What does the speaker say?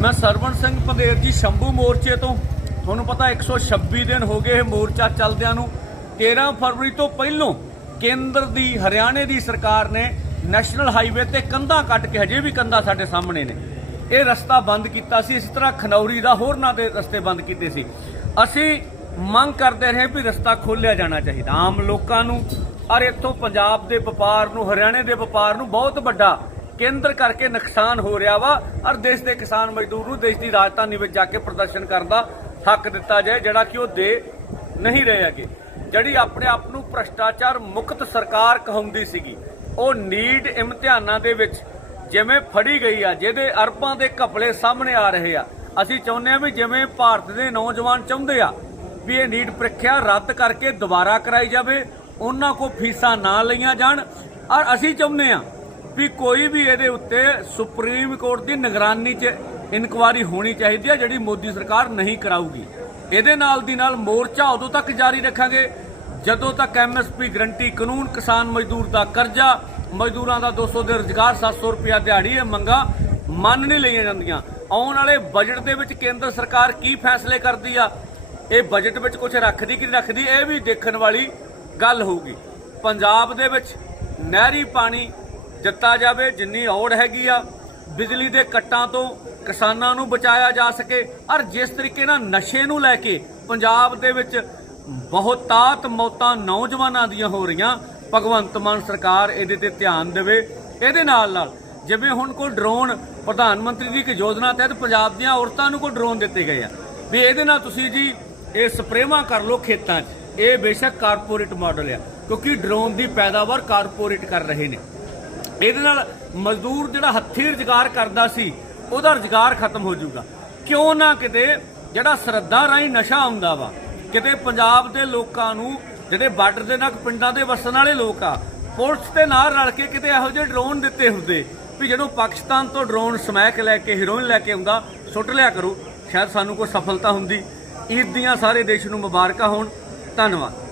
ਮੈਂ ਸਰਵਣ ਸਿੰਘ ਪੰਦੇਰ ਜੀ, ਸ਼ੰਭੂ ਮੋਰਚੇ ਤੋਂ। ਤੁਹਾਨੂੰ ਪਤਾ 126 ਦਿਨ ਹੋ ਗਏ ਇਹ ਮੋਰਚਾ ਚੱਲਦਿਆਂ ਨੂੰ। 13 ਫਰਵਰੀ ਤੋਂ ਪਹਿਲੋਂ ਕੇਂਦਰ ਦੀ, ਹਰਿਆਣੇ ਦੀ ਸਰਕਾਰ ਨੇ ਨੈਸ਼ਨਲ ਹਾਈਵੇ ਤੇ ਕੰਧਾਂ ਕੱਟ ਕੇ ਹਜੇ ਵੀ ਕੰਧਾਂ ਸਾਡੇ ਸਾਹਮਣੇ ਨੇ। ਇਹ ਰਸਤਾ ਬੰਦ ਕੀਤਾ ਸੀ, ਇਸ ਤਰ੍ਹਾਂ ਖਨੌਰੀ ਦਾ ਹੋਰਨਾਂ ਦੇ ਰਸਤੇ ਬੰਦ ਕੀਤੇ ਸੀ। ਅਸੀਂ ਮੰਗ ਕਰਦੇ ਰਹੇ ਵੀ ਰਸਤਾ ਖੋਲ੍ਹਿਆ ਜਾਣਾ ਚਾਹੀਦਾ। ਆਮ ਲੋਕਾਂ ਨੂੰ, ਔਰ ਇੱਥੋਂ ਪੰਜਾਬ ਦੇ ਵਪਾਰ ਨੂੰ, ਹਰਿਆਣੇ ਦੇ ਵਪਾਰ ਨੂੰ ਬਹੁਤ ਵੱਡਾ ਕੇਂਦਰ ਕਰਕੇ ਨੁਕਸਾਨ ਹੋ ਰਿਹਾ ਵਾ ਔਰ ਦੇਸ਼ ਦੇ ਕਿਸਾਨ ਮਜ਼ਦੂਰ ਨੂੰ ਦੇਸ਼ ਦੀ ਰਾਜਧਾਨੀ ਵਿੱਚ ਜਾ ਕੇ ਪ੍ਰਦਰਸ਼ਨ ਕਰਨ ਦਾ ਹੱਕ ਦਿੱਤਾ ਜਾਏ, ਜਿਹੜਾ ਕਿ ਉਹ ਦੇ ਨਹੀਂ ਰਹੇ ਹੈਗੇ। ਜਿਹੜੀ ਆਪਣੇ ਆਪ ਨੂੰ ਭ੍ਰਸ਼ਟਾਚਾਰ ਮੁਕਤ ਸਰਕਾਰ ਕਹਾਉਂਦੀ ਸੀਗੀ, ਉਹ ਨੀਟ ਇਮਤਿਹਾਨਾਂ ਦੇ ਵਿੱਚ ਜਿਵੇਂ ਫੜੀ ਗਈ ਆ, ਜਿਹਦੇ ਅਰਬਾਂ ਦੇ ਘਪਲੇ ਸਾਹਮਣੇ ਆ ਰਹੇ ਆ। ਅਸੀਂ ਚਾਹੁੰਦੇ ਆ ਵੀ ਜਿਵੇਂ ਭਾਰਤ ਦੇ ਨੌਜਵਾਨ ਚਾਹੁੰਦੇ ਆ ਵੀ ਇਹ ਨੀਟ ਪ੍ਰੀਖਿਆ ਰੱਦ ਕਰਕੇ ਦੁਬਾਰਾ ਕਰਾਈ ਜਾਵੇ, ਉਹਨਾਂ ਕੋ ਫੀਸਾਂ ਨਾ ਲਈਆਂ ਜਾਣ। ਔਰ ਅਸੀਂ ਚਾਹੁੰਦੇ ਆ ਵੀ ਕੋਈ ਵੀ ਇਹਦੇ ਉੱਤੇ ਸੁਪਰੀਮ ਕੋਰਟ ਦੀ ਨਿਗਰਾਨੀ 'ਚ ਇਨਕੁਆਰੀ ਹੋਣੀ ਚਾਹੀਦੀ ਹੈ ਜਿਹੜੀ ਮੋਦੀ ਸਰਕਾਰ ਨਹੀਂ ਕਰਾਊਗੀ। ਇਹਦੇ ਨਾਲ ਦੀ ਨਾਲ ਮੋਰਚਾ ਉਦੋਂ ਤੱਕ ਜਾਰੀ ਰੱਖਾਂਗੇ, ਜਦੋਂ ਤੱਕ ਐਮਐਸਪੀ ਗਰੰਟੀ ਕਾਨੂੰਨ ਕਿਸਾਨ ਮਜ਼ਦੂਰ ਦਾ ਕਰਜ਼ਾ, ਮਜ਼ਦੂਰਾਂ ਦਾ 200 ਦੇ ਰੁਜ਼ਗਾਰ 700 ਰੁਪਿਆ ਦਿਹਾੜੀ ਇਹ ਮੰਗਾ ਮੰਨ ਨਹੀਂ ਲਈਆਂ ਜਾਂਦੀਆਂ। ਆਉਣ ਵਾਲੇ ਬਜਟ ਦੇ ਵਿੱਚ ਕੇਂਦਰ ਸਰਕਾਰ ਕੀ ਫੈਸਲੇ ਕਰਦੀ ਆ? ਇਹ ਬਜਟ ਵਿੱਚ ਕੁਝ ਰੱਖਦੀ ਕਿ ਨਹੀਂ ਰੱਖਦੀ, ਇਹ ਵੀ ਦੇਖਣ ਵਾਲੀ ਗੱਲ ਹੋਊਗੀ। ਪੰਜਾਬ ਦੇ ਵਿੱਚ ਨਹਿਰੀ ਪਾਣੀ ਦਿੱਤਾ ਜਾਵੇ, ਜਿੰਨੀ ਔੜ ਹੈਗੀ ਆ, ਬਿਜਲੀ ਦੇ ਕੱਟਾਂ ਤੋਂ ਕਿਸਾਨਾਂ ਨੂੰ ਬਚਾਇਆ ਜਾ ਸਕੇ। ਔਰ ਜਿਸ ਤਰੀਕੇ ਨਾਲ ਨਸ਼ੇ ਨੂੰ ਲੈ ਕੇ ਪੰਜਾਬ ਦੇ ਵਿੱਚ ਬਹੁਤਾਤ ਮੌਤਾਂ ਨੌਜਵਾਨਾਂ ਦੀਆਂ ਹੋ ਰਹੀਆਂ, ਭਗਵੰਤ ਮਾਨ ਸਰਕਾਰ ਇਹਦੇ ਤੇ ਧਿਆਨ ਦੇਵੇ। ਇਹਦੇ ਨਾਲ ਨਾਲ ਜਿਵੇਂ ਹੁਣ ਕੋਈ ਡਰੋਨ ਪ੍ਰਧਾਨ ਮੰਤਰੀ ਦੀ ਇੱਕ ਯੋਜਨਾ ਤਹਿਤ ਪੰਜਾਬ ਦੀਆਂ ਔਰਤਾਂ ਨੂੰ ਕੋਈ ਡਰੋਨ ਦਿੱਤੇ ਗਏ ਆ। ਵੀ ਇਹਦੇ ਨਾਲ ਤੁਸੀਂ ਜੀ ਇਹ ਸਪਰੇਵਾਂ ਕਰ ਲਓ ਖੇਤਾਂ 'ਚ। ਇਹ ਬੇਸ਼ੱਕ ਕਾਰਪੋਰੇਟ ਮਾਡਲ ਆ, ਕਿਉਂਕਿ ਡਰੋਨ ਦੀ ਪੈਦਾਵਾਰ ਕਾਰਪੋਰੇਟ ਕਰ ਰਹੇ ਨੇ। ਇਹਦੇ ਨਾਲ ਮਜ਼ਦੂਰ ਜਿਹੜਾ ਹੱਥੀਂ ਰੁਜ਼ਗਾਰ ਕਰਦਾ ਸੀ, ਉਹਦਾ ਰੁਜ਼ਗਾਰ ਖਤਮ ਹੋ ਜਾਊਗਾ। ਕਿਉਂ ਨਾ ਕਿਤੇ ਜਿਹੜਾ ਸਰਦਾ ਰਾਹੀਂ ਨਸ਼ਾ ਆਉਂਦਾ ਵਾ, ਕਿਤੇ ਪੰਜਾਬ ਦੇ ਲੋਕਾਂ ਨੂੰ, ਜਿਹੜੇ ਬਾਰਡਰ ਦੇ ਨਾਲ, ਪਿੰਡਾਂ ਦੇ ਵਸਣ ਵਾਲੇ ਲੋਕ ਆ, ਪੁਲਿਸ ਦੇ ਨਾਲ ਰਲ ਕੇ ਕਿਤੇ ਇਹੋ ਜਿਹੇ ਡਰੋਨ ਦਿੱਤੇ ਹੁੰਦੇ ਵੀ ਜਦੋਂ ਪਾਕਿਸਤਾਨ ਤੋਂ ਡਰੋਨ ਸਮੈਕ ਲੈ ਕੇ, ਹੀਰੋਇਨ ਲੈ ਕੇ ਆਉਂਦਾ, ਸੁੱਟ ਲਿਆ ਕਰੋ। ਸ਼ਾਇਦ ਸਾਨੂੰ ਕੋਈ ਸਫਲਤਾ ਹੁੰਦੀ। ਈਦ ਦੀਆਂ ਸਾਰੇ ਦੇਸ਼ ਨੂੰ ਮੁਬਾਰਕਾਂ ਹੋਣ। ਧੰਨਵਾਦ।